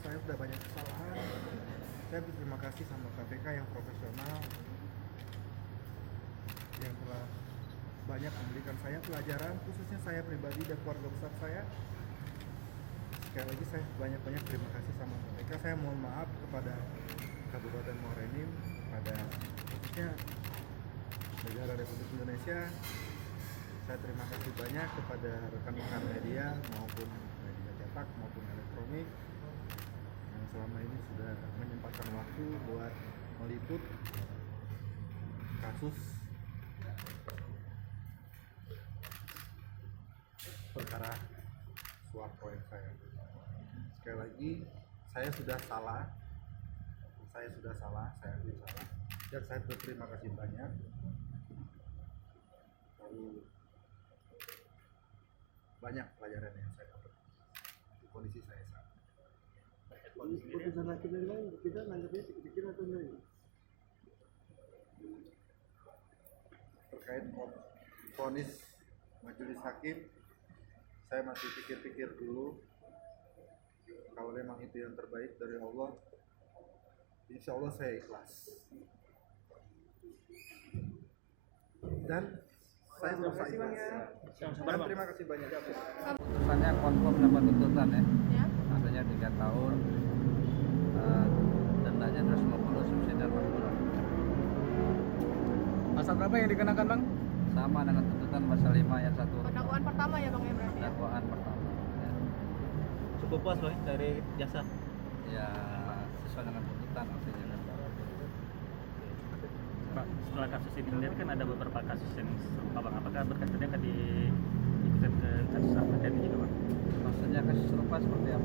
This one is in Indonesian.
saya sudah banyak kesalahan. Saya berterima kasih sama KPK yang profesional, yang telah banyak memberikan saya pelajaran, khususnya saya pribadi dan keluarga besar saya. Sekali lagi saya banyak-banyak terima kasih sama KPK. Saya mohon maaf kepada Kabupaten Muara Enim, pada khususnya negara Republik Indonesia. Saya terima kasih banyak kepada rekan-rekan media maupun media cetak maupun elektronik yang selama ini sudah menyempatkan waktu buat meliput kasus perkara suap proyek saya. Sekali lagi, saya sudah salah, saya akui salah, dan saya berterima kasih banyak. Lalu banyak pelajaran yang saya dapat di kondisi saya saat ini. Putusan hakim yang lain kita nanggapnya pikir atau enggak? Terkait vonis majelis hakim, saya masih pikir-pikir dulu. Kalau memang itu yang terbaik dari Allah, insya Allah saya ikhlas. Dan saya merasa ikhlas. Dan terima kasih banyak. Putusannya konform sama tuntutan ya. Adanya 3 tahun, dendanya 250, subsidi 40. Pasal berapa yang dikenakan bang? Sama dengan tuntutan pasal 5 ayat 1. Dakwaan pertama ya bang ya berarti ya? Dakwaan pertama. Ya. Cukup puas loh dari jasa. Ya sesuai dengan tuntutan maksudnya kan. Pak, setelah kasus ini sendiri kan ada beberapa kasus yang serupa bang. Apakah berkaitannya akan diikutin ke kasus apa tadi juga bang? Maksudnya kasus serupa seperti apa?